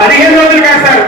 పదిహేను రోజులు కాదు సార్